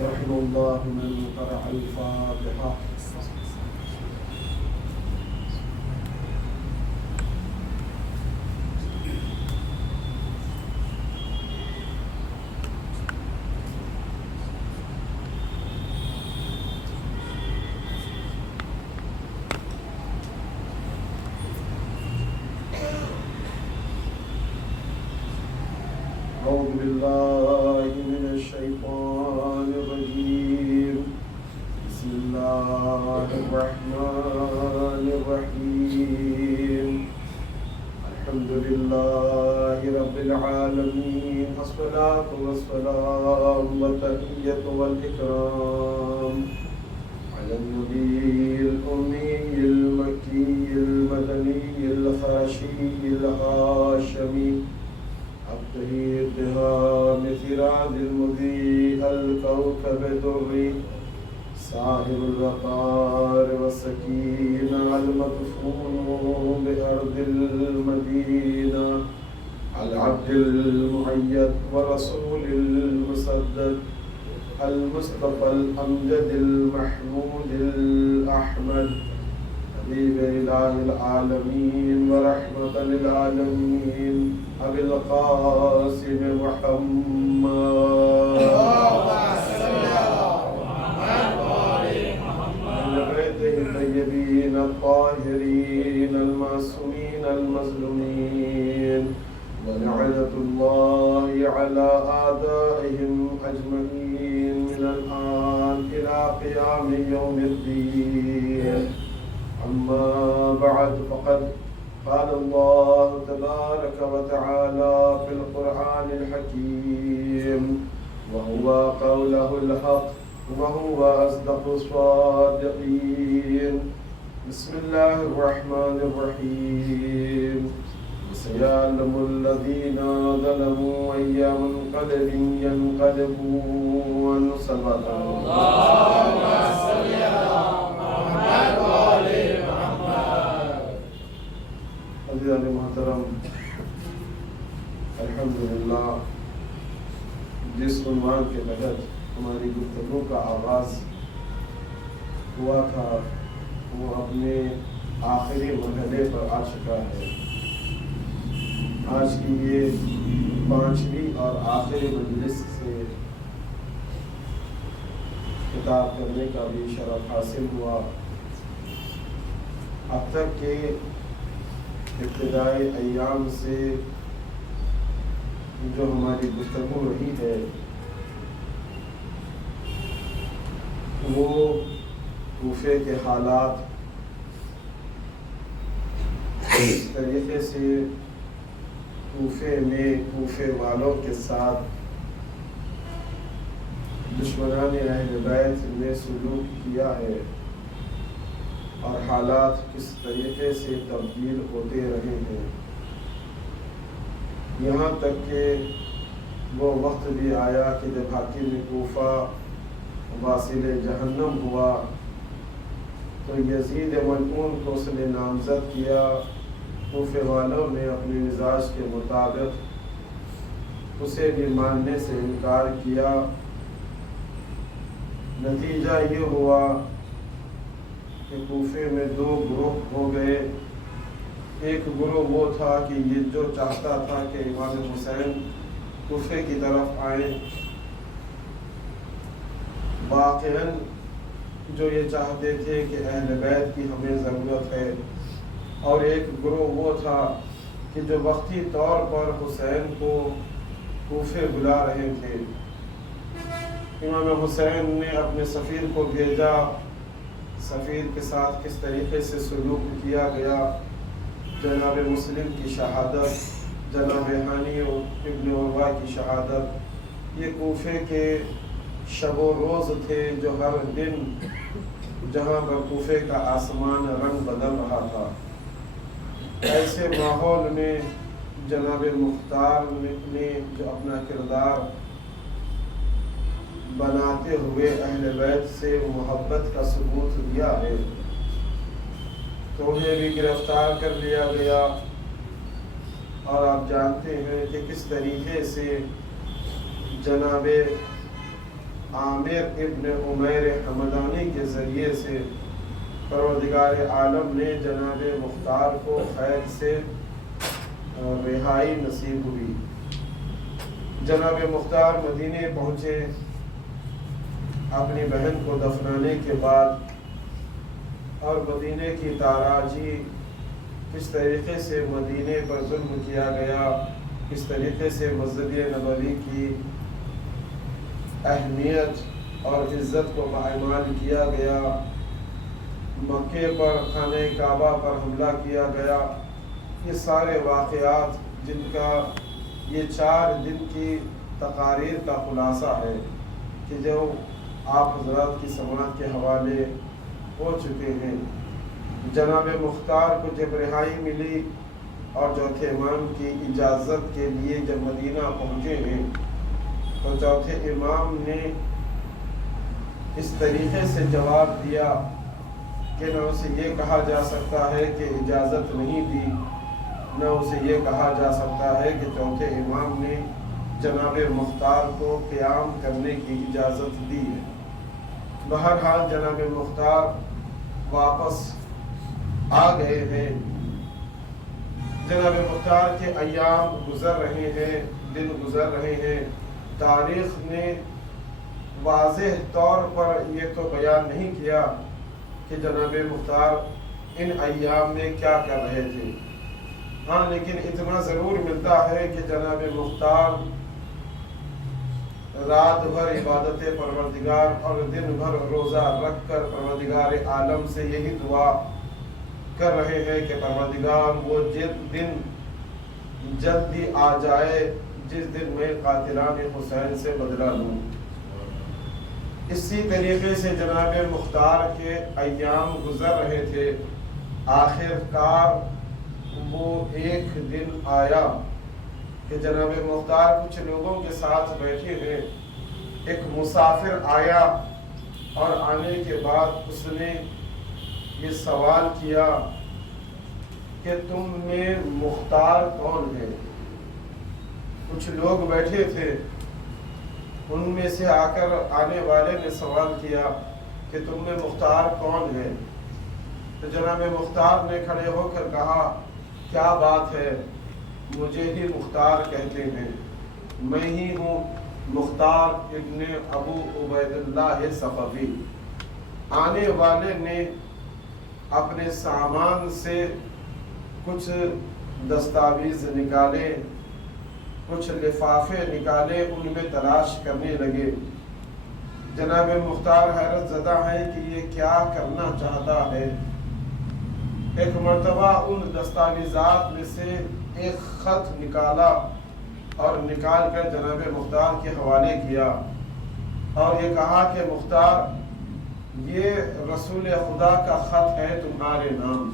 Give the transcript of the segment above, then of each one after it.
رحم الله من قرأ الفاتحة. أعوذ بالله من الشيطان الرجيم. بسم الله الرحمن الرحيم. الحمد لله رب العالمين، الصلاة والسلام والتحية والإكرام على النبي الأمي المكي المدني الخاشعي الهاشمي الطهير دهام سراج المضيء الكوكب الدري صاحب الوقار والسكينة المدفون بأرض المدينة العبد المؤيد ورسول المسدد المصطفى الأمجد المحمود الأحمد حبيب إله العالمين ورحمة للعالمين أبي القاسم محمد أهل بيته الطيبين الطاهرين المعصومين المظلومين ولعنة الله على أعدائهم أجمعين من الآن إلى قيام يوم الدين. أما بعد، فقد قال الله تبارك وتعالى في القرآن الحكيم: وهو قوله الحق وهو أصدق الصادقين. بسم الله الرحمن الرحيم. سيعلم الذين ظلموا أي منقلب ينقلبون. صلى اللهم صل على محمد وآل محمد. عزیزان محترم، الحمدللہ جس عنوان کے تحت ہماری گفتگو کا آغاز ہوا تھا وہ اپنے آخری مرحلے پر آ چکا ہے. آج کی یہ 5ویں اور آخری مجلس سے خطاب کرنے کا بھی شرف حاصل ہوا. اب تک کے ابتدائی ایام سے جو ہماری گفتگو رہی ہے وہ کوفے کے حالات، اس طریقے سے کوفے میں کوفے والوں کے ساتھ دشمنان اہل بیت نے سلوک کیا ہے اور حالات کس طریقے سے تبدیل ہوتے رہے ہیں، یہاں تک کہ وہ وقت بھی آیا کہ جب حاکم کوفہ واصل جہنم ہوا تو یزید ملعون کو اس نے نامزد کیا. کوفے والوں نے اپنے مزاج کے مطابق اسے بھی ماننے سے انکار کیا. نتیجہ یہ ہوا کہ کوفے میں 2 گروہ ہو گئے. ایک گروہ وہ تھا کہ یہ جو چاہتا تھا کہ امام حسین کوفے کی طرف آئیں، واقعاً جو یہ چاہتے تھے کہ اہل بیت کی ہمیں ضرورت ہے. اور ایک گروہ وہ تھا کہ جو وقتی طور پر حسین کو کوفے بلا رہے تھے. امام حسین نے اپنے سفیر کو بھیجا. سفیر کے ساتھ کس طریقے سے سلوک کیا گیا، جناب مسلم کی شہادت، جناب ہانی ابن عروہ کی شہادت، یہ کوفے کے شب و روز تھے جو ہر دن جہاں پر کوفے کا آسمان رنگ بدل رہا تھا. ایسے ماحول میں جناب مختار نے جو اپنا کردار بناتے ہوئے اہل بیت سے محبت کا ثبوت دیا ہے تو انہیں بھی گرفتار کر لیا گیا. اور آپ جانتے ہیں کہ کس طریقے سے جناب عامر ابن عمیر حمدانی کے ذریعے سے پروردگار عالم نے جناب مختار کو خیر سے رہائی نصیب ہوئی۔ جناب مختار مدینے پہنچے، اپنی بہن کو دفنانے کے بعد، اور مدینے کی تاراجی کس طریقے سے مدینے پر ظلم کیا گیا، کس طریقے سے مسجد نبوی کی اہمیت اور عزت کو پامال کیا گیا، مکے پر خانہ کعبہ پر حملہ کیا گیا، یہ سارے واقعات جن کا یہ 4 دن کی تقاریر کا خلاصہ ہے کہ جو آپ حضرات کی سماعت کے حوالے ہو چکے ہیں۔ جناب مختار کو جب رہائی ملی اور چوتھے امام کی اجازت کے لیے جب مدینہ پہنچے ہیں تو چوتھے امام نے اس طریقے سے جواب دیا کہ نہ اسے یہ کہا جا سکتا ہے کہ اجازت نہیں دی، نہ اسے یہ کہا جا سکتا ہے کہ چوتھے امام نے جناب مختار کو قیام کرنے کی اجازت دی ہے۔ بہرحال جناب مختار واپس آ گئے ہیں۔ جناب مختار کے ایام گزر رہے ہیں، دن گزر رہے ہیں۔ تاریخ نے واضح طور پر یہ تو بیان نہیں کیا کہ جناب مختار ان ایام میں کیا کر رہے تھے، ہاں لیکن اتنا ضرور ملتا ہے کہ جناب مختار رات بھر عبادت پروردگار اور دن بھر روزہ رکھ کر پروردگار عالم سے یہی دعا کر رہے ہیں کہ پروردگار وہ دن جلدی آ جائے جس دن میں قاتلان حسین سے بدلہ لوں۔ اسی طریقے سے جناب مختار کے ایام گزر رہے تھے۔ آخر کار وہ ایک دن آیا کہ جناب مختار کچھ لوگوں کے ساتھ بیٹھے ہیں، ایک مسافر آیا اور آنے کے بعد اس نے یہ سوال کیا کہ تم میں مختار کون ہے؟ کچھ لوگ بیٹھے تھے، ان میں سے آ کر آنے والے نے سوال کیا کہ تم میں مختار کون ہے؟ تو جناب مختار نے کھڑے ہو کر کہا کیا بات ہے، مجھے ہی مختار کہتے ہیں، میں ہی ہوں مختار ابن ابو عبید اللہ ثقفی۔ آنے والے نے اپنے سامان سے کچھ دستاویز نکالے، کچھ لفافے نکالے، ان میں تلاش کرنے لگے۔ جناب مختار حیرت زدہ ہے کہ یہ کیا کرنا چاہتا ہے۔ ایک مرتبہ ان دستاویزات میں سے ایک خط نکالا اور نکال کر جناب مختار کے حوالے کیا اور یہ کہا کہ مختار یہ رسول خدا کا خط ہے تمہارے نام،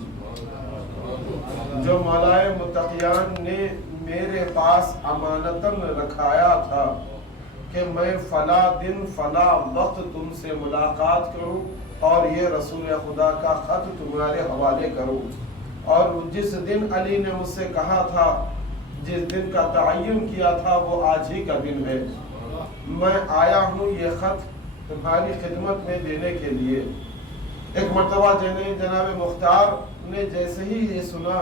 جو مولائے متقیان نے میرے پاس امانتاً رکھایا تھا کہ میں فلاں دن فلاں وقت تم سے ملاقات کروں اور یہ رسول خدا کا خط تمہارے حوالے کروں، اور جس دن علی نے مجھ سے کہا تھا، جس دن کا تعین کیا تھا وہ آج ہی کا دن ہے، میں آیا ہوں یہ خط تمہاری خدمت میں دینے کے لیے۔ ایک مرتبہ جناب مختار نے جیسے ہی یہ سنا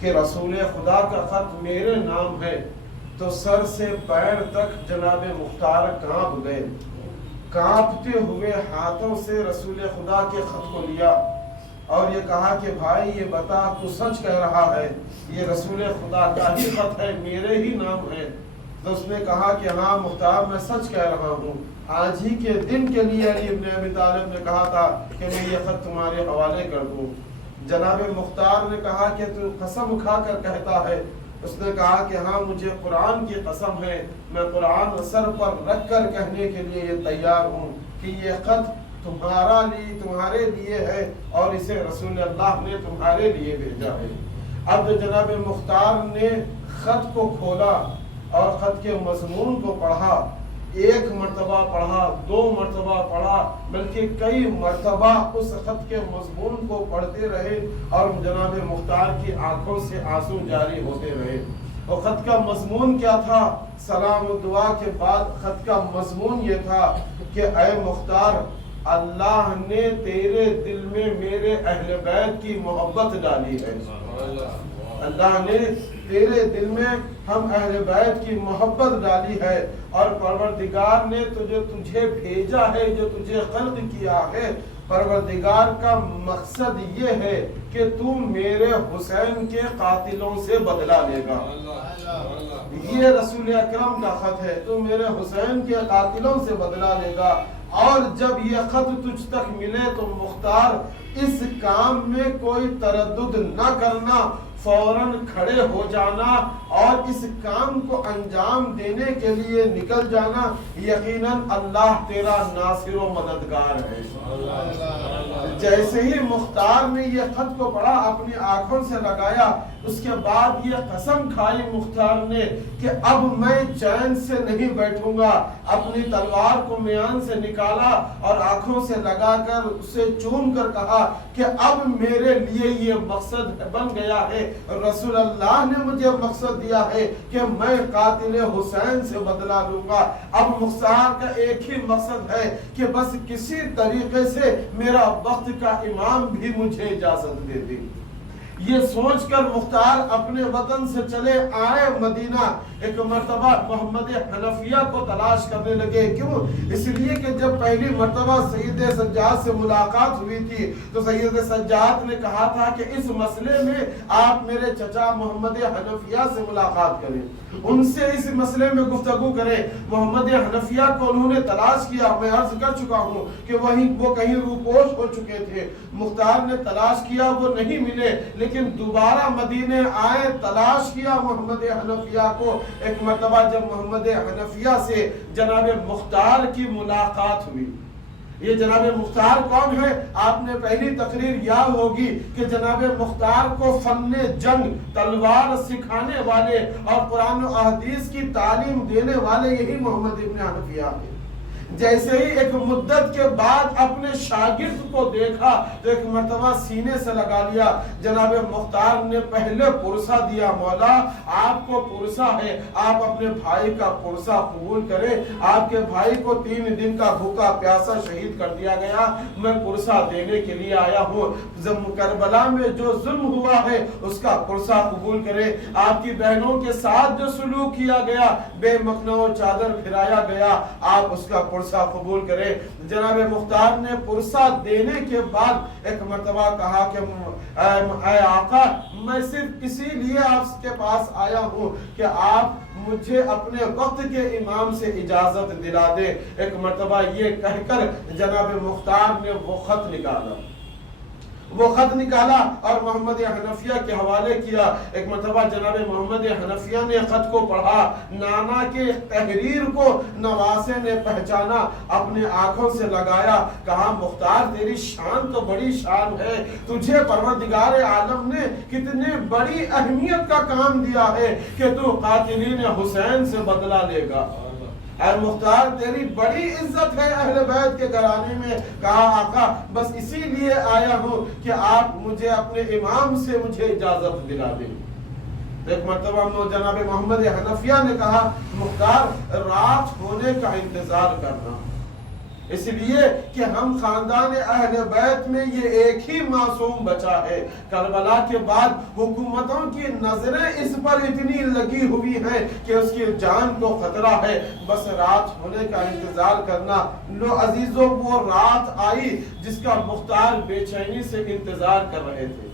کہ رسول خدا کا خط میرے نام ہے تو سر سے پیر تک جناب مختار کانپ گئے، کانپتے ہوئے ہاتھوں سے رسول خدا کے خط کو لیا اور یہ کہا کہ بھائی یہ بتا تو سچ کہہ رہا ہے، یہ رسول خدا کا ہی خط ہے، میرے ہی نام ہے؟ تو اس نے کہا کہ ہاں مختار میں سچ کہہ رہا ہوں، آج ہی کے دن کے لیے علی ابن ابی طالب نے کہا تھا کہ میں یہ خط تمہارے حوالے کر دوں۔ جناب مختار نے کہا کہ تو قسم کھا کر کہتا ہے؟ اس نے کہا کہ ہاں مجھے قرآن کی قسم ہے، میں قرآن سر پر رکھ کر کہنے کے لیے یہ تیار ہوں کہ یہ خط تمہارے لیے ہے اور اسے رسول اللہ نے تمہارے لیے بھیجا ہے۔ اب جناب مختار نے خط کو کھولا اور خط کے مضمون کو پڑھا، ایک مرتبہ پڑھا، 2 مرتبہ پڑھا، بلکہ کئی مرتبہ اس خط کے مضمون کو پڑھتے رہے اور جناب مختار کی آنکھوں سے آنسو جاری ہوتے رہے۔ اور خط کا مضمون کیا تھا؟ سلام و دعا کے بعد خط کا مضمون یہ تھا کہ اے مختار، اللہ نے تیرے دل میں میرے اہل بیت کی محبت ڈالی ہے، اللہ نے تیرے دل میں ہم اہل بیت کی محبت ڈالی ہے، اور پروردگار نے تجھے بھیجا ہے، جو تجھے خلق کیا ہے، پروردگار کا مقصد یہ ہے کہ تو میرے حسین کے قاتلوں سے بدلہ لے گا۔ یہ رسول اکرم کا خط ہے، تو میرے حسین کے قاتلوں سے بدلہ لے گا۔ اور جب یہ خط تجھ تک ملے تو مختار اس کام میں کوئی تردد نہ کرنا، فوراً کھڑے ہو جانا اور اس کام کو انجام دینے کے لیے نکل جانا، یقیناً اللہ تیرا ناصر و مددگار ہے۔ جیسے ہی مختار نے یہ خط کو پڑھا، اپنی آنکھوں سے لگایا، اس کے بعد یہ قسم کھائی مختار نے کہ اب میں چین سے نہیں بیٹھوں گا، اپنی تلوار کو میان سے نکالا اور آنکھوں سے لگا کر اسے چوم کر کہا کہ اب میرے لیے یہ مقصد بن گیا ہے، رسول اللہ نے مجھے مقصد دیا ہے کہ میں قاتل حسین سے بدلہ لوں گا۔ اب مختار کا ایک ہی مقصد ہے کہ بس کسی طریقے سے میرا وقت کا امام بھی مجھے اجازت دے دے۔ یہ سوچ کر مختار اپنے وطن سے چلے آئے مدینہ۔ ایک مرتبہ محمد حنفیہ کو تلاش کرنے لگے، کیوں؟ اس لیے کہ جب پہلی مرتبہ سید سجاد سے ملاقات ہوئی تھی تو سید سجاد نے کہا تھا کہ اس مسئلے میں آپ میرے چچا محمد حنفیہ سے ملاقات کریں، ان سے اس مسئلے میں گفتگو کریں۔ محمد حنفیہ کو انہوں نے تلاش کیا، میں عرض کر چکا ہوں کہ وہ کہیں روپوش ہو چکے تھے۔ مختار نے تلاش کیا، وہ نہیں ملے، لیکن دوبارہ مدینے آئے، تلاش کیا محمد حنفیہ کو۔ ایک مرتبہ جب محمد حنفیہ سے جناب مختار کی ملاقات ہوئی، یہ جناب مختار کون ہے؟ آپ نے پہلی تقریر یاد ہوگی کہ جناب مختار کو فن جنگ، تلوار سکھانے والے اور قرآن و احادیث کی تعلیم دینے والے یہی محمد ابن حنفیہ ہے۔ جیسے ہی ایک مدت کے بعد اپنے شاگرد کو دیکھا تو ایک مرتبہ سینے سے لگا لیا۔ جناب مختار نے پہلے پرسہ دیا، مولا آپ کو پرسہ ہے، آپ اپنے بھائی کا پرسہ قبول کریں، آپ کے بھائی کو 3 دن کا بھوکا پیاسا شہید کر دیا گیا، میں پرسہ دینے کے لیے آیا ہوں، کربلا میں جو ظلم ہوا ہے اس کا پرسہ قبول کریں، آپ کی بہنوں کے ساتھ جو سلوک کیا گیا، بے مخنہ و چادر پھرایا گیا، آپ اس کا پرسہ قبول کرے۔ جناب مختار نے پرسہ دینے کے بعد ایک مرتبہ کہا کہ اے آقا، میں صرف اسی لیے آپ کے پاس آیا ہوں کہ آپ مجھے اپنے وقت کے امام سے اجازت دلا دے۔ ایک مرتبہ یہ کہہ کر جناب مختار نے وہ خط نکالا اور محمد حنفیہ کے حوالے کیا۔ ایک مرتبہ جناب محمد حنفیہ نے خط کو پڑھا، نانا کے تحریر کو نواسے نے پہچانا، اپنے آنکھوں سے لگایا، کہا مختار تیری شان تو بڑی شان ہے، تجھے پروردگار عالم نے کتنے بڑی اہمیت کا کام دیا ہے کہ تو قاتلین حسین سے بدلہ لے گا۔ اے مختار تیری بڑی عزت ہے اہل بیت کے گھرانے میں۔ کہا آقا بس اسی لیے آیا ہوں کہ آپ مجھے اپنے امام سے مجھے اجازت دلا دیں۔ ایک مرتبہ جناب محمد حنفیہ نے کہا مختار رات ہونے کا انتظار کرنا، اس لیے کہ ہم خاندان اہل بیت میں یہ ایک ہی معصوم بچا ہے۔ کربلا کے بعد حکومتوں کی نظریں اس پر اتنی لگی ہوئی ہیں کہ اس کی جان کو خطرہ ہے، بس رات ہونے کا انتظار کرنا۔ لو عزیزوں، وہ رات آئی جس کا مختار بے چینی سے انتظار کر رہے تھے۔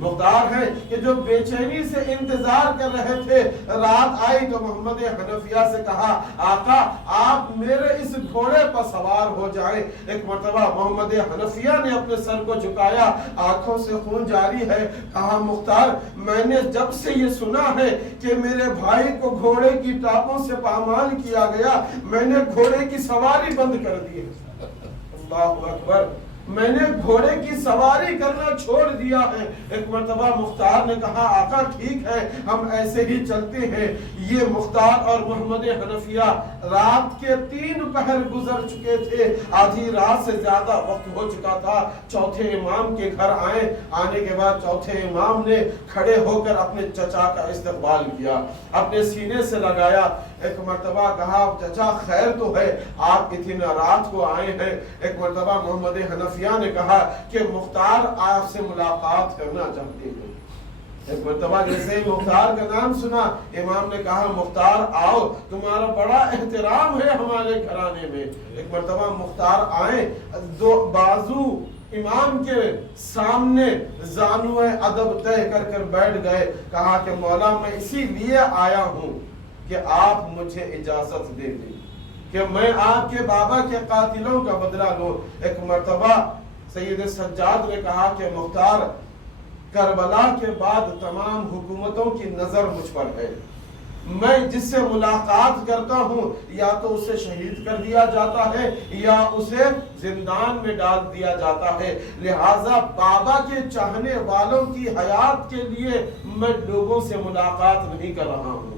مختار ہے کہ جو بے چینی سے انتظار کر رہے تھے، رات آئی تو محمد حنفیہ سے کہا آقا آپ میرے اس گھوڑے پر سوار ہو جائیں۔ ایک مرتبہ محمد حنفیہ نے اپنے سر کو جھکایا، آنکھوں سے خون جاری ہے، کہا مختار میں نے جب سے یہ سنا ہے کہ میرے بھائی کو گھوڑے کی ٹاپوں سے پامال کیا گیا، میں نے گھوڑے کی سواری بند کر دی ہے۔ اللہ اکبر، میں نے گھوڑے کی سواری کرنا چھوڑ دیا ہے۔ ایک مرتبہ مختار نے کہا آقا ٹھیک ہے ہم ایسے ہی چلتے ہیں۔ یہ مختار اور محمد حنفیہ رات کے 3 پہر گزر چکے تھے، آدھی رات سے زیادہ وقت ہو چکا تھا۔ چوتھے امام کے گھر آنے کے بعد چوتھے امام نے کھڑے ہو کر اپنے چچا کا استقبال کیا، اپنے سینے سے لگایا۔ ایک مرتبہ کہا چچا خیر تو ہے آپ اتنی رات کو آئے ہیں. ایک مرتبہ محمد حنفیہ نے کہا کہ مختار آپ سے ملاقات کرنا چاہتے ہیں. ایک مرتبہ جیسے ہی مختار کا نام سنا امام نے کہا مختار آؤ تمہارا بڑا احترام ہے ہمارے گھرانے میں. ایک مرتبہ مختار آئے دو بازو امام کے سامنے زانو ادب طے کر بیٹھ گئے. کہا کہ مولا میں اسی لیے آیا ہوں کہ آپ مجھے اجازت دے دیں کہ میں آپ کے بابا کے قاتلوں کا بدلہ لوں. ایک مرتبہ سید سجاد نے کہا کہ مختار کربلا کے بعد تمام حکومتوں کی نظر مجھ پر ہے. میں جس سے ملاقات کرتا ہوں یا تو اسے شہید کر دیا جاتا ہے یا اسے زندان میں ڈال دیا جاتا ہے. لہٰذا بابا کے چاہنے والوں کی حیات کے لیے میں لوگوں سے ملاقات نہیں کر رہا ہوں.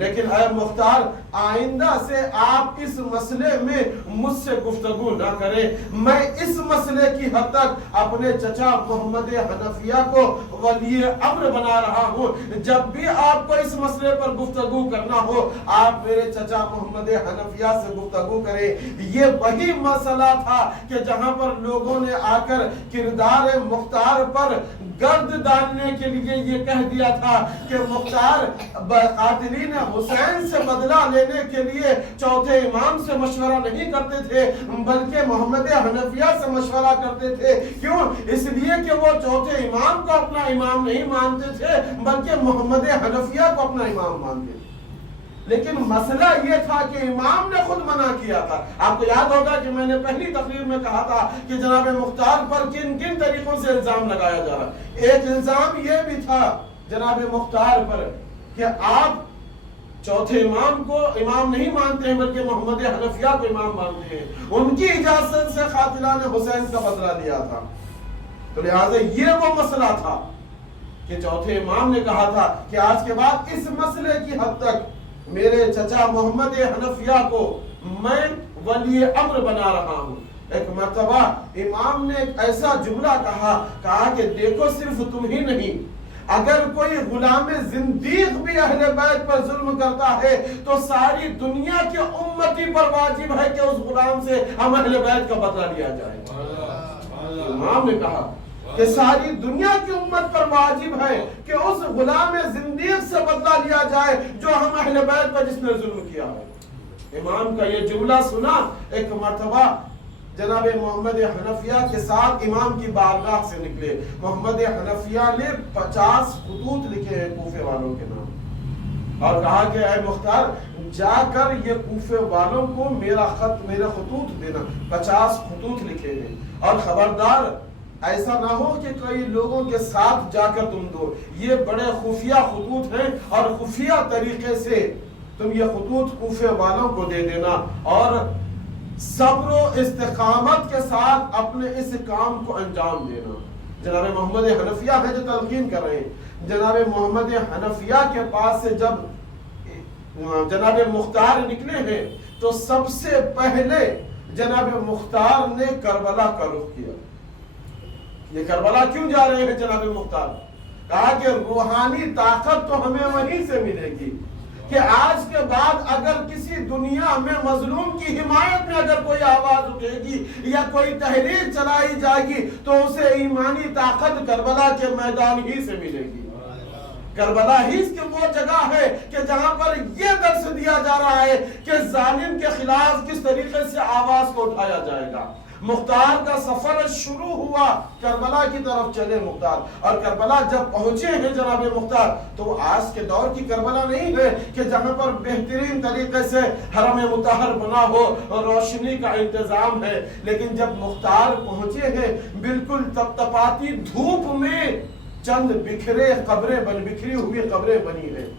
لیکن اے مختار آئندہ سے آپ اس مسئلے میں مجھ سے گفتگو نہ کریں. میں اس مسئلے کی حد تک اپنے چچا محمد حنفیہ کو ولی امر بنا رہا ہوں. جب بھی آپ کو اس مسئلے پر گفتگو کرنا ہو آپ میرے چچا محمد حنفیہ سے گفتگو کریں. یہ وہی مسئلہ تھا کہ جہاں پر لوگوں نے آ کر کردار مختار پر گرد ڈالنے کے لیے یہ کہہ دیا تھا کہ مختار قاتلین حسین سے بدلہ لینے کے لیے چوتھے امام سے مشورہ نہیں کرتے تھے بلکہ محمد حنفیہ سے مشورہ کرتے تھے. کیوں؟ اس لیے کہ وہ چوتھے امام کو اپنا امام نہیں مانتے تھے بلکہ محمد حنفیہ کو اپنا امام مانتے تھے. لیکن مسئلہ یہ تھا کہ امام نے خود منع کیا تھا. آپ کو یاد ہوگا کہ میں نے پہلی تقریر میں کہا تھا کہ جناب مختار پر کن کن طریقوں سے الزام لگایا جا رہا ہے. ایک الزام یہ بھی تھا جناب مختار پر کہ آپ چوتھے امام کو امام نہیں مانتے ہیں بلکہ محمد حنفیہ کو امام مانتے ہیں. ان کی اجازت سے قاتلان حسین کا بدلہ لیا تھا. تو لہٰذا یہ وہ مسئلہ تھا کہ چوتھے امام نے کہا تھا کہ آج کے بعد اس مسئلے کی حد تک میرے چچا محمد حنفیہ کو میں ولی امر بنا رہا ہوں. ایک مرتبہ امام نے ایک ایسا جملہ کہا کہ دیکھو صرف تم ہی نہیں اگر کوئی غلام زندیق بھی اہل بیت پر ظلم کرتا ہے تو ساری دنیا کی امتی پر واجب ہے کہ اس غلام سے ہم اہل بیت کا بدلہ لیا جائے. امام نے کہا کہ ساری دنیا کی امت پر واجب ہے کہ اس غلام زندیق سے بدلہ لیا جائے جو ہم اہل بیت پر جس نے ظلم کیا ہے. امام کا یہ جملہ سنا ایک مرتبہ جناب محمد حنفیہ کے ساتھ امام کی بارگاہ سے نکلے. محمد حنفیہ نے 50 خطوط لکھے ہیں کوفے والوں کے نام اور کہا کہ اے مختار جا کر یہ کوفے والوں کو میرا خط میرے خطوط دینا. 50 خطوط لکھے ہیں اور خبردار ایسا نہ ہو کہ کئی لوگوں کے ساتھ جا کر تم دو. یہ بڑے خفیہ خطوط ہیں اور خفیہ طریقے سے تم یہ خطوط کوفے والوں کو دے دینا اور صبر و استقامت کے ساتھ اپنے اس کام کو انجام دینا. جناب محمد حنفیہ ہے جو تلقین کر رہے ہیں. جناب محمد حنفیہ کے پاس سے جب جناب مختار نکلے ہیں تو سب سے پہلے جناب مختار نے کربلا کا رخ کیا. یہ کربلا کیوں جا رہے ہیں جناب مختار؟ کہا کہ روحانی طاقت تو ہمیں وہیں سے ملے گی کہ آج کے بعد اگر کسی دنیا میں مظلوم کی حمایت میں اگر کوئی آواز اٹھے گی یا کوئی تحریک چلائی جائے گی تو اسے ایمانی طاقت کربلا کے میدان ہی سے ملے گی. کربلا ہی اس کی وہ جگہ ہے کہ جہاں پر یہ درس دیا جا رہا ہے کہ ظالم کے خلاف کس طریقے سے آواز کو اٹھایا جائے گا. مختار کا سفر شروع ہوا کربلا کی طرف چلے مختار اور کربلا جب پہنچے ہیں جناب مختار تو آج کے دور کی کربلا نہیں ہے کہ جہاں پر بہترین طریقے سے حرم مطہر بنا ہو اور روشنی کا انتظام ہے. لیکن جب مختار پہنچے ہیں بالکل تپتپاتی دھوپ میں چند بکھری ہوئی قبریں بنی ہیں.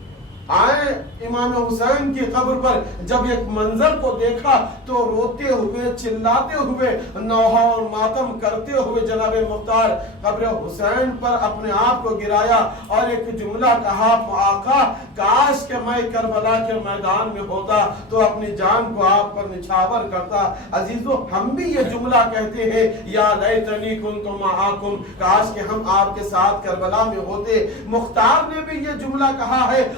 آئے امام حسین کی قبر پر جب ایک منظر کو دیکھا تو روتے ہوئے چلاتے ہوئے نوحہ اور ماتم کرتے ہوئے جناب مختار قبر حسین پر اپنے آپ کو گرایا اور ایک جملہ کہا آقا کاش کہ میں کربلا کے میدان میں ہوتا تو اپنی جان کو آپ پر نچھاور کرتا. عزیزو ہم بھی یہ جملہ کہتے ہیں یا لیتنی کنت معاکم کاش کہ ہم آپ کے ساتھ کربلا میں ہوتے. مختار نے بھی یہ جملہ کہا ہے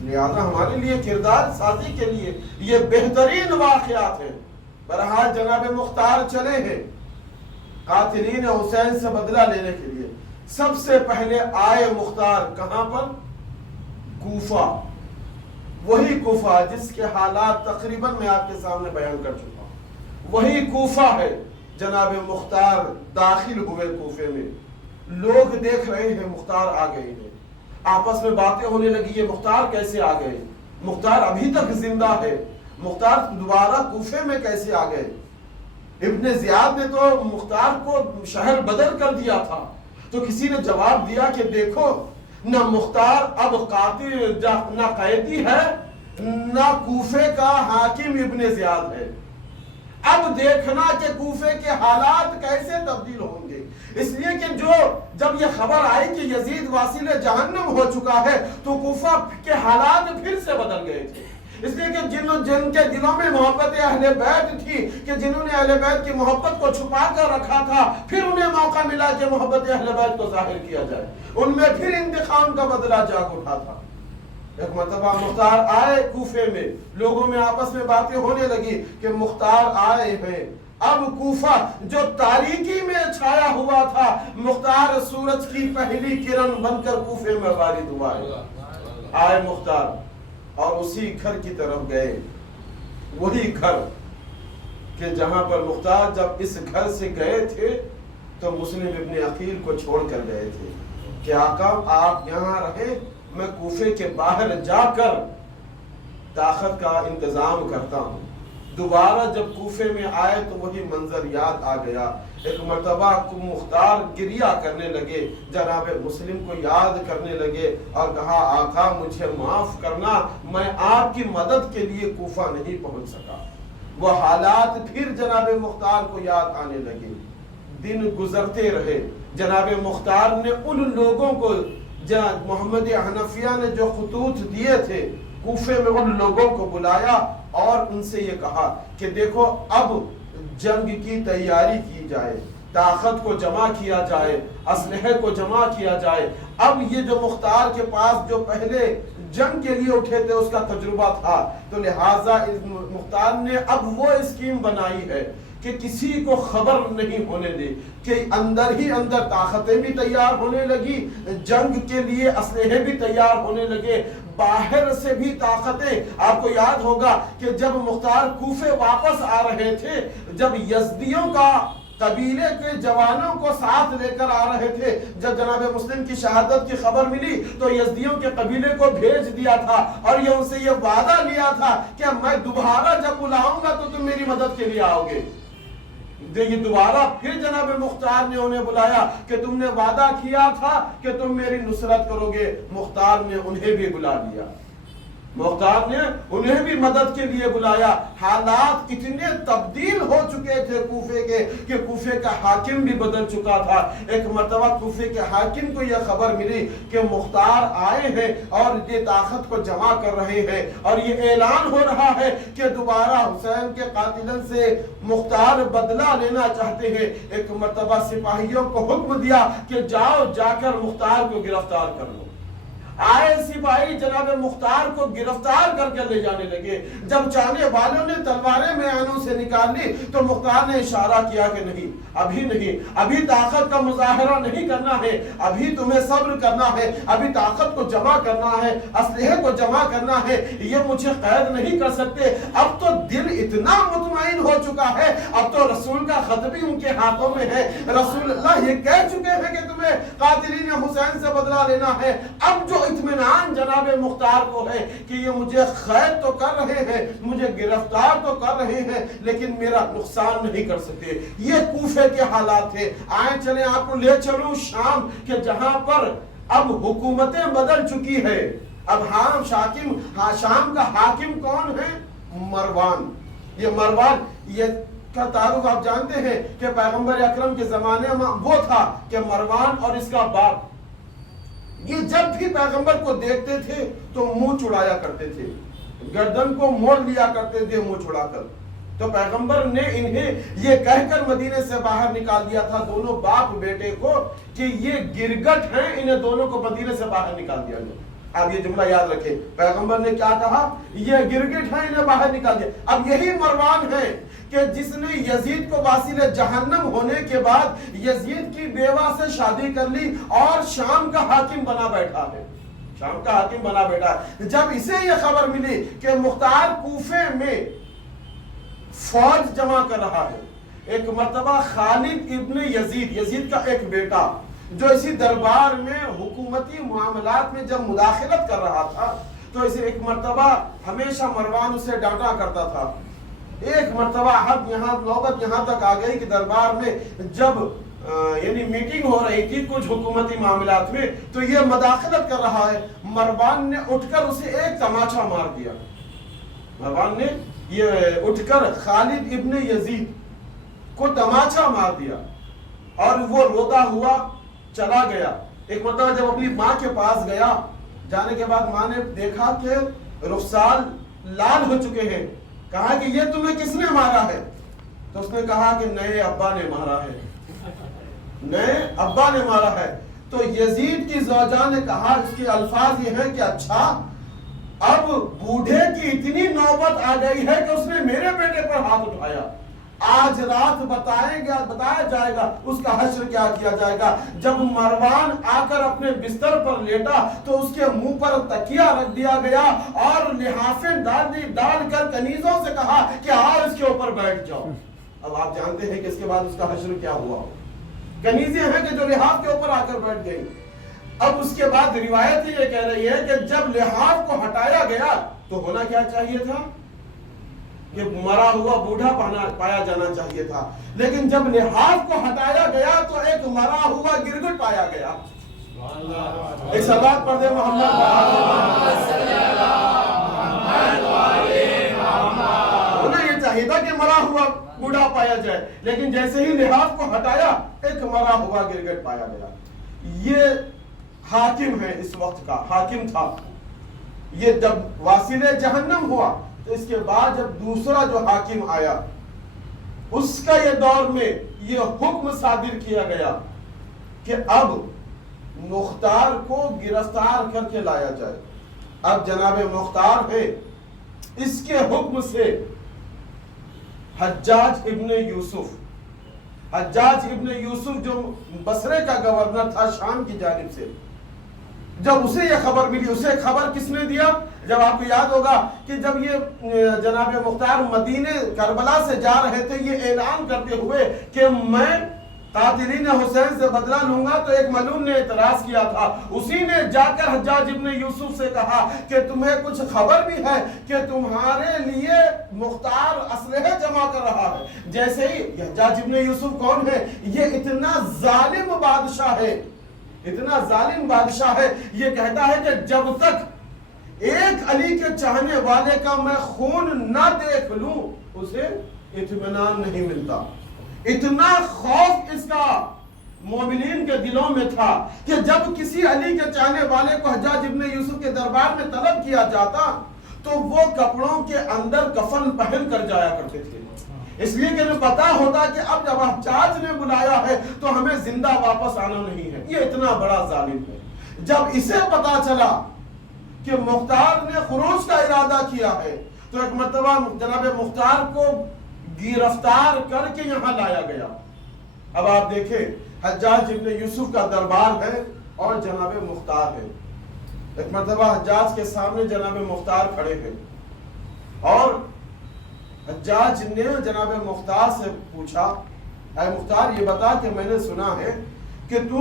لہذا ہمارے لیے کردار سازی کے لیے یہ بہترین واقعات ہیں۔ بہرحال جناب مختار چلے ہیں قاتلین حسین سے بدلہ لینے کے لیے۔ سب سے پہلے آئے مختار کہاں پر؟ کوفہ، وہی کوفہ جس کے حالات تقریباً میں آپ کے سامنے بیان کر چکا ہوں، وہی کوفہ ہے۔ جناب مختار داخل ہوئے کوفے میں، لوگ دیکھ رہے ہیں مختار آ گئے ہیں، آپس میں باتیں ہونے لگی یہ مختار کیسے آ گئے، مختار ابھی تک زندہ ہے، مختار دوبارہ کوفے میں کیسے آ گئے؟ ابن زیاد نے تو مختار کو شہر بدر کر دیا تھا، تو کسی نے جواب دیا کہ دیکھو نہ مختار اب قاتل نہ قیدی ہے، نہ کوفے کا حاکم ابن زیاد ہے، اب دیکھنا کہ کوفے کے حالات کیسے تبدیل ہوں گے۔ اس لیے کہ جب یہ خبر آئی کہ یزید واصل جہنم ہو چکا ہے تو کوفہ کے حالات پھر سے بدل گئے تھے، اس لیے کہ جن کے دلوں میں محبت اہل بیت تھی، کہ جنہوں نے اہل بیت کی محبت کو چھپا کر رکھا تھا، پھر انہیں موقع ملا کہ محبت اہل بیت کو ظاہر کیا جائے، ان میں پھر انتقام کا بدلہ جاگ اٹھا تھا۔ ایک مرتبہ مختار آئے کوفے میں، لوگوں میں آپس میں باتیں ہونے لگی کہ مختار آئے ہیں۔ اب کوفہ جو تاریکی میں چھایا ہوا تھا، مختار سورج کی پہلی کرن بن کر کوفے میں وارد ہوا ہے۔ آئے مختار اور اسی گھر کی طرف گئے، وہی گھر کہ جہاں پر مختار جب اس گھر سے گئے تھے تو مسلم ابن عقیل کو چھوڑ کر گئے تھے کہ آقا آپ یہاں رہیں، میں کوفے کے باہر جا کر طاقت کا انتظام کرتا ہوں۔ دوبارہ جب کوفے میں آئے تو وہی منظر یاد آ گیا۔ ایک مرتبہ مختار گریہ کرنے لگے، جناب مسلم کو یاد کرنے لگے اور کہا آقا مجھے معاف کرنا، میں آپ کی مدد کے لیے کوفہ نہیں پہنچ سکا۔ وہ حالات پھر جناب مختار کو یاد آنے لگے۔ دن گزرتے رہے، جناب مختار نے ان لوگوں کو محمد حنفیہ نے جو خطوط دیے تھے کوفے میں، ان لوگوں کو بلایا اور ان سے یہ کہا کہ دیکھو اب جنگ کی تیاری کی جائے، طاقت کو جمع کیا جائے، اسلحے کو جمع کیا جائے۔ اب یہ جو مختار کے پاس جو پہلے جنگ کے لیے اٹھے تھے اس کا تجربہ تھا، تو لہٰذا مختار نے اب وہ اسکیم بنائی ہے کہ کسی کو خبر نہیں ہونے دے، کہ اندر ہی اندر طاقتیں بھی تیار ہونے لگی، جنگ کے لیے اسلحے بھی تیار ہونے لگے، باہر سے بھی طاقتیں۔ آپ کو یاد ہوگا کہ جب مختار کوفے واپس آ رہے تھے، جب یزدیوں کا قبیلے کے جوانوں کو ساتھ لے کر آ رہے تھے، جب جناب مسلم کی شہادت کی خبر ملی تو یزدیوں کے قبیلے کو بھیج دیا تھا اور یہ ان سے یہ وعدہ لیا تھا کہ میں دوبارہ جب بلاؤں گا تو تم میری مدد کے لیے آؤ گے۔ یہ دوبارہ پھر جناب مختار نے انہیں بلایا کہ تم نے وعدہ کیا تھا کہ تم میری نصرت کرو گے۔ مختار نے انہیں بھی بلا لیا، مختار نے انہیں بھی مدد کے لیے بلایا۔ حالات اتنے تبدیل ہو چکے تھے کوفے کے کہ کوفے کا حاکم بھی بدل چکا تھا۔ ایک مرتبہ کوفے کے حاکم کو یہ خبر ملی کہ مختار آئے ہیں اور یہ طاقت کو جمع کر رہے ہیں اور یہ اعلان ہو رہا ہے کہ دوبارہ حسین کے قاتلن سے مختار بدلہ لینا چاہتے ہیں۔ ایک مرتبہ سپاہیوں کو حکم دیا کہ جاؤ جا کر مختار کو گرفتار کر لو۔ آئے سپاہی جناب مختار کو گرفتار کر کے لے جانے لگے۔ جب چاہنے والوں نے تلواریں میانوں سے نکال لی تو مختار نے اشارہ کیا کہ نہیں، ابھی نہیں، ابھی طاقت کا مظاہرہ نہیں کرنا ہے، ابھی تمہیں صبر کرنا ہے، ابھی طاقت کو جمع کرنا ہے، اسلحے کو جمع کرنا ہے، یہ مجھے قید نہیں کر سکتے۔ اب تو دل اتنا مطمئن ہو چکا ہے، اب تو رسول کا خط بھی ان کے ہاتھوں میں ہے، رسول اللہ یہ کہہ چکے ہیں کہ تمہیں قاتلین حسین سے بدلہ لینا ہے۔ اب جو اطمینان جناب مختار کو ہے کہ یہ مجھے قید تو کر رہے ہیں، مجھے گرفتار تو کر رہے ہیں، لیکن میرا نقصان نہیں کر سکتے۔ یہ کوفے کے حالات تھے۔ آئیں چلیں آپ کو لے چلوں شام، کہ جہاں پر اب حکومتیں بدل چکی ہے۔ اب شام کا حاکم کون ہے؟ مروان۔ یہ مروان یہ کا تعارف آپ جانتے ہیں کہ پیغمبر اکرم کے زمانے میں وہ تھا کہ مروان اور اس کا باپ یہ جب بھی پیغمبر کو دیکھتے تھے تو منہ چڑھایا کرتے تھے، گردن کو موڑ لیا کرتے تھے منہ چھڑا کر۔ تو پیغمبر نے انہیں یہ کہہ کر مدینے سے باہر نکال دیا تھا، دونوں باپ بیٹے کو، کہ یہ گرگٹ ہیں، انہیں دونوں کو مدینے سے باہر نکال دیا گیا۔ آپ یہ جملہ یاد رکھیں، پیغمبر نے کیا کہا؟ یہ گرگٹ ہے، انہیں باہر نکال دیا۔ اب یہی مروان ہے کہ جس نے یزید کو واسل جہنم ہونے کے بعد یزید کی بیوہ سے شادی کر لی اور شام کا حاکم بنا بیٹھا ہے، شام کا حاکم بنا بیٹھا ہے۔ جب اسے یہ خبر ملی کہ مختار کوفے میں فوج جمع کر رہا ہے، ایک مرتبہ خالد ابن یزید، یزید کا ایک بیٹا جو اسی دربار میں حکومتی معاملات میں جب مداخلت کر رہا تھا تو اسے ایک مرتبہ ہمیشہ مروان اسے ڈانٹا کرتا تھا۔ ایک مرتبہ نوبت یہاں تک آ گئی کہ دربار میں جب یعنی میٹنگ ہو رہی تھی کچھ حکومتی معاملات میں تو یہ مداخلت کر رہا ہے، مروان نے اٹھ کر اسے ایک تماچا مار دیا۔ مروان نے یہ اٹھ کر خالد ابن یزید کو تماچا مار دیا اور وہ روتا ہوا چلا گیا۔ ایک مرتبہ جب اپنی ماں کے پاس گیا، جانے کے بعد ماں نے دیکھا کہ رخسار لال ہو چکے ہیں، کہا کہ یہ تمہیں کس نے مارا ہے؟ تو اس نے کہا کہ نئے ابا نے مارا ہے، نئے ابا نے مارا ہے۔ تو یزید کی زوجہ نے کہا، اس کے الفاظ یہ ہیں کہ اچھا اب بوڑھے کی اتنی نوبت آ گئی ہے کہ اس نے میرے بیٹے پر ہاتھ اٹھایا، آج رات بتایا جائے گا اس کا حشر کیا کیا جائے گا۔ جب مروان آ کر اپنے بستر پر لیٹا تو اس کے منہ پر تکیہ رکھ دیا گیا اور لحافیں ڈال کر کنیزوں سے کہا کہ آؤ اس کے اوپر بیٹھ جاؤ۔ اب آپ جانتے ہیں کہ اس کے بعد اس کا حشر کیا ہوا، کنیزیں ہیں کہ جو لحاف کے اوپر آ کر بیٹھ گئی۔ اب اس کے بعد روایت یہ کہہ رہی ہے کہ جب لحاف کو ہٹایا گیا تو ہونا کیا چاہیے تھا کہ مرا ہوا بوڑھا پایا جانا چاہیے تھا، لیکن جب لحاف کو ہٹایا گیا تو ایک مرا ہوا گرگٹ پایا گیا۔ ایک صلوات پڑھ دے محمد۔ ہونا یہ چاہیے تھا کہ مرا ہوا بوڑھا پایا جائے، لیکن جیسے ہی لحاف کو ہٹایا ایک مرا ہوا گرگٹ پایا گیا۔ یہ حاکم ہے، اس وقت کا حاکم تھا۔ یہ جب واسل جہنم ہوا تو اس کے بعد جب دوسرا جو حاکم آیا اس کا یہ دور میں یہ حکم صادر کیا گیا کہ اب مختار کو گرفتار کر کے لایا جائے۔ اب جناب مختار ہے، اس کے حکم سے حجاج ابن یوسف جو بصرے کا گورنر تھا شام کی جانب سے، جب اسے یہ خبر ملی، اسے خبر کس نے دیا؟ جب آپ کو یاد ہوگا کہ جب یہ جناب مختار مدینے کربلا سے جا رہے تھے یہ اعلان کرتے ہوئے کہ میں قاتلین حسین سے بدلہ لوں گا، تو ایک ملعون نے اعتراض کیا تھا، اسی نے جا کر حجاج ابن یوسف سے کہا کہ تمہیں کچھ خبر بھی ہے کہ تمہارے لیے مختار اسلحے جمع کر رہا ہے۔ جیسے ہی حجاج ابن یوسف کون ہے؟ یہ اتنا ظالم بادشاہ ہے، اتنا ظالم بادشاہ ہے، یہ کہتا ہے کہ جب تک ایک علی کے چاہنے والے کا میں خون نہ دیکھ لوں اسے اطمینان نہیں ملتا۔ اتنا خوف اس کا مومنین کے دلوں میں تھا کہ جب کسی علی کے چاہنے والے کو حجاج ابن یوسف کے دربار میں طلب کیا جاتا تو وہ کپڑوں کے اندر کفن پہن کر جایا کرتے تھے، اس لیے کہ انہیں پتا ہوتا کہ اب جب حجاج نے بلایا ہے تو ہمیں زندہ واپس آنا نہیں ہے۔ یہ اتنا بڑا ظالم ہے۔ جب اسے پتا چلا کہ مختار نے خروج کا ارادہ کیا ہے تو ایک مرتبہ جناب مختار کو گرفتار کر کے یہاں لایا گیا۔ اب آپ دیکھیں حجاج ابن یوسف کا دربار ہے اور جناب مختار ہے۔ ایک مرتبہ حجاج کے سامنے جناب مختار کھڑے ہیں اور حجاج نے جناب مختار سے پوچھا، اے مختار یہ بتا کہ میں نے سنا ہے کہ تو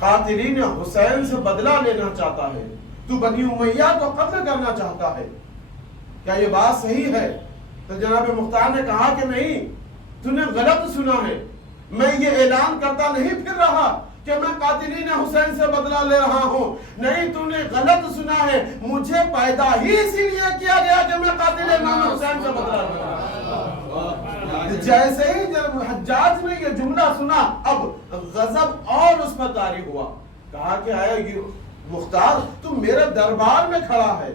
قاتلین حسین سے بدلہ لینا چاہتا ہے، تو بنی امیہ کو قتل کرنا چاہتا ہے، کیا یہ بات صحیح ہے؟ تو جناب مختار نے کہا کہ نہیں، تو نے غلط سنا ہے، میں یہ اعلان کرتا نہیں پھر رہا کہ میں قاتلین حسین سے بدلہ لے رہا ہوں، نہیں تو نے غلط سنا ہے، مجھے پیدا ہی اسی لیے کیا گیا کہ میں قاتل امام حسین سے بدلہ لے رہا ہوں۔ جیسے ہی جب حجاج نے یہ جملہ سنا اب غضب اور اس پر طاری ہوا، کہا کہ اے مختار تو میرے دربار میں کھڑا ہے،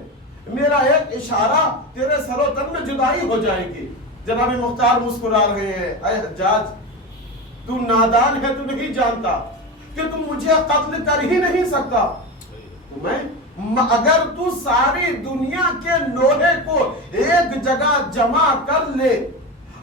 میرا ایک اشارہ تیرے سر و تن میں جدائی ہو جائے گی۔ جناب مختار مسکرا رہے ہیں، اے حجاج تو نادان ہے، تو نہیں جانتا کہ تم مجھے قتل کر ہی نہیں سکتا، تو میں اگر تو ساری دنیا کے لوہے کو ایک جگہ جمع کر لے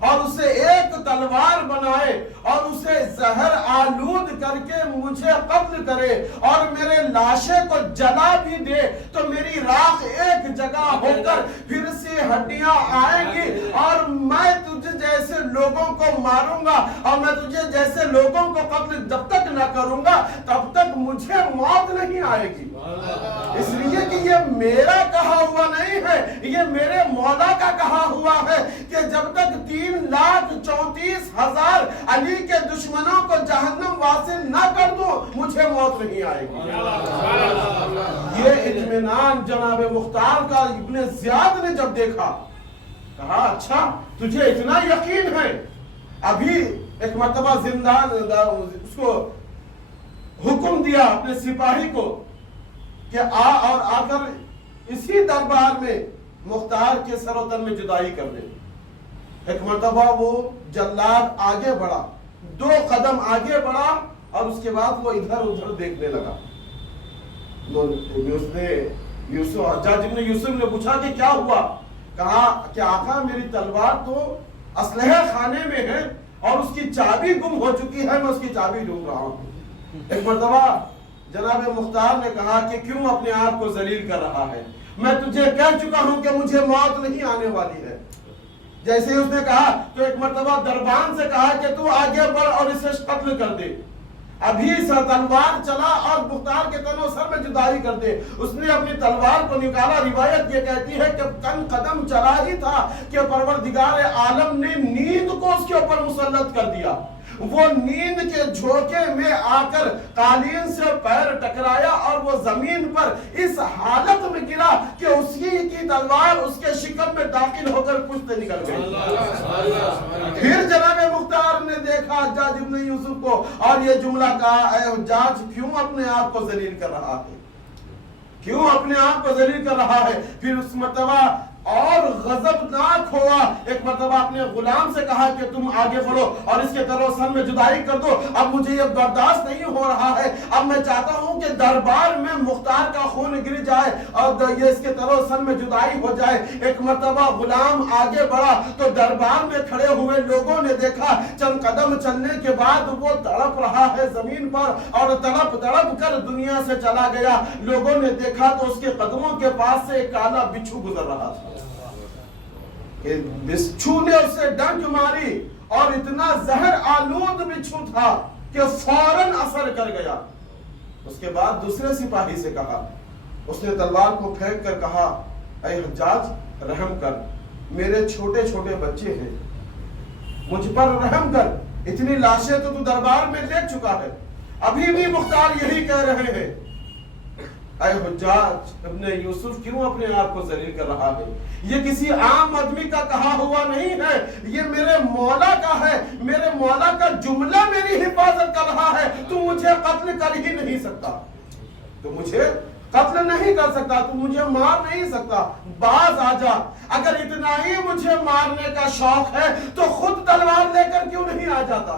اور اسے ایک تلوار بنائے اور اسے زہر آلود کر کے مجھے قتل کرے اور میرے لاشے کو جلا بھی دے تو میری راکھ ایک جگہ ہو کر پھر سے ہڈیاں آئیں گی اور میں تجھے جیسے لوگوں کو ماروں گا اور میں تجھے جیسے لوگوں کو قتل جب تک نہ کروں گا تب تک مجھے موت نہیں آئے گی، اس لیے کہ یہ میرا کہا ہوا نہیں ہے، یہ میرے مولا کا کہا ہوا ہے کہ جب تک 3,34,000 علی کے دشمنوں کو جہنم واصل نہ کر دوں مجھے موت نہیں آئے گی۔ یہ اطمینان جناب مختار کا ابن زیاد نے جب دیکھا کہا اچھا تجھے اتنا یقین ہے، ابھی ایک مرتبہ زندان اس کو حکم دیا اپنے سپاہی کو کہ آ کر اسی دربار میں مختار کے سر و تن میں جدائی کر دے۔ ایک مرتبہ وہ جلاد آگے بڑھا، 2 قدم آگے بڑھا اور اس کے بعد وہ ادھر ادھر دیکھنے لگا۔ حجاج ابن یوسف نے پوچھا کہ کیا ہوا؟ کہا کہ آقا میری تلوار تو اسلحہ خانے میں ہے اور اس کی چابی گم ہو چکی ہے، میں اس کی چابی ڈھونڈ رہا ہوں۔ ایک مرتبہ جناب مختار نے کہا کہ کیوں اپنے آپ کو ذلیل کر رہا ہے، میں تجھے کہہ چکا ہوں کہ مجھے موت نہیں آنے والی ہے۔ جیسے اس نے کہا تو ایک مرتبہ دربان سے کہا کہ تو آگے بڑھ اور اسے قتل کر دے۔ ابھی تلوار چلا اور مختار کے تن و سر میں جدائی کر دے۔ اس نے اپنی تلوار کو نکالا، روایت یہ کہتی ہے کہ چند قدم چلا ہی تھا کہ پروردگار عالم نے نیند کو اس کے اوپر مسلط کر دیا۔ وہ نیند کے جھونکے میں آ کر قالین سے پیر ٹکرایا اور وہ زمین پر اس حالت میں گرا کہ اسی کی تلوار اس کے شکم میں داخل ہو کر پشت نکل گئی۔ پھر جناب مختار نے دیکھا حجاج ابن یوسف کو اور یہ جملہ کہا، اے حجاج کیوں اپنے آپ کو ذلیل کر رہا ہے، کیوں اپنے آپ کو ذلیل کر رہا ہے؟ پھر اس مرتبہ اور غضبناک ہوا، ایک مرتبہ اپنے غلام سے کہا کہ تم آگے بڑھو اور اس کے تن و سن میں جدائی کر دو، اب مجھے یہ برداشت نہیں ہو رہا ہے، اب میں چاہتا ہوں کہ دربار میں مختار کا خون گر جائے اور یہ اس کے تن و سن میں جدائی ہو جائے۔ ایک مرتبہ غلام آگے بڑھا تو دربار میں کھڑے ہوئے لوگوں نے دیکھا چند قدم چلنے کے بعد وہ تڑپ رہا ہے زمین پر اور تڑپ تڑپ کر دنیا سے چلا گیا۔ لوگوں نے دیکھا تو اس کے قدموں کے پاس سے ایک کالا بچھو گزر رہا تھا کہ بچھو نے اسے ڈنک ماری اور اتنا زہر آلود بچھو تھا کہ فوراً اثر کر گیا۔ اس کے بعد دوسرے سپاہی سے کہا، اس نے تلوار کو پھینک کر کہا، اے حجاج رحم کر، میرے چھوٹے چھوٹے بچے ہیں، مجھ پر رحم کر، اتنی لاشیں تو دربار میں دیکھ چکا ہے۔ ابھی بھی مختار یہی کہہ رہے ہیں، اے حجاج ابن یوسف کیوں اپنے آپ کو ذلیل کر رہا ہے؟ یہ کسی عام آدمی کا کہا ہوا نہیں ہے، یہ میرے مولا کا ہے، میرے مولا کا جملہ میری حفاظت کر رہا ہے۔ تو مجھے قتل کر ہی نہیں سکتا، تو مجھے قتل نہیں کر سکتا، تو مجھے مار نہیں سکتا، باز آ جا۔ اگر اتنا ہی مجھے مارنے کا شوق ہے تو خود تلوار لے کر کیوں نہیں آ جاتا؟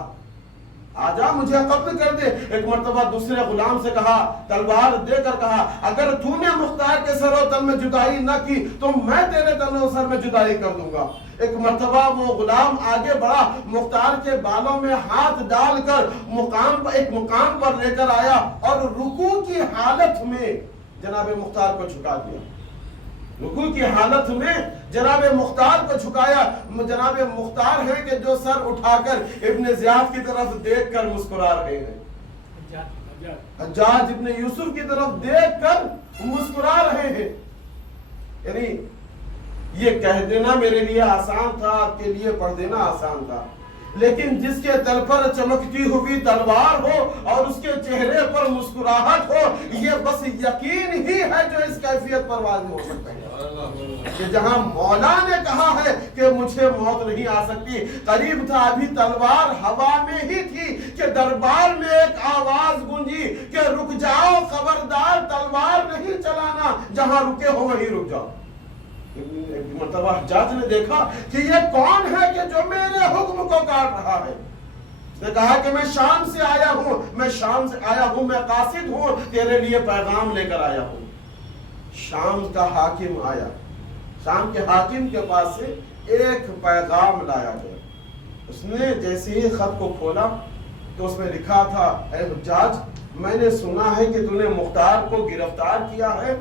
آجا مجھے قتل کر دے۔ ایک مرتبہ دوسرے غلام سے کہا، تلوار دے کر کہا، اگر تو نے مختار کے سر و تن میں جدائی نہ کی تو میں تیرے تن و سر میں جدائی کر دوں گا۔ ایک مرتبہ وہ غلام آگے بڑھا، مختار کے بالوں میں ہاتھ ڈال کر ایک مقام پر لے کر آیا اور رکوع کی حالت میں جناب مختار کو جھکا دیا۔ رکوع کی حالت میں جناب مختار کو جھکایا۔ جناب مختار ہے کہ جو سر اٹھا کر ابن زیاد کی طرف دیکھ کر مسکرا رہے ہیں، حجاج ابن یوسف کی طرف دیکھ کر مسکرا رہے ہیں۔ یعنی یہ کہہ دینا میرے لیے آسان تھا، آپ کے لیے پڑھ دینا آسان تھا، لیکن جس کے تل پر چمکتی ہوئی تلوار ہو اور اس کے چہرے پر مسکراہٹ ہو، یہ بس یقین ہی ہے جو اس کیفیت پر واضح ہو سکتا ہے کہ جہاں مولا نے کہا ہے کہ مجھے موت نہیں آ سکتی، قریب تھا ابھی تلوار ہوا میں ہی تھی کہ دربار میں ایک آواز گونجی کہ رک جاؤ خبردار، تلوار نہیں چلانا، جہاں رکے ہو وہیں رک جاؤ۔ مرتبہ حجاج نے دیکھا کہ یہ کون ہے کہ جو میرے حکم کو کاٹ رہا ہے۔ اس نے کہا کہ میں شام سے آیا ہوں، میں قاصد ہوں، تیرے لیے پیغام لے کر آیا ہوں۔ شام کا حاکم آیا، شام کے حاکم کے پاس سے ایک پیغام لایا گیا. اس نے جیسے ہی خط کو کھولا تو اس میں لکھا تھا، اے حجاج، میں نے سنا ہے کہ تو نے مختار کو گرفتار کیا ہے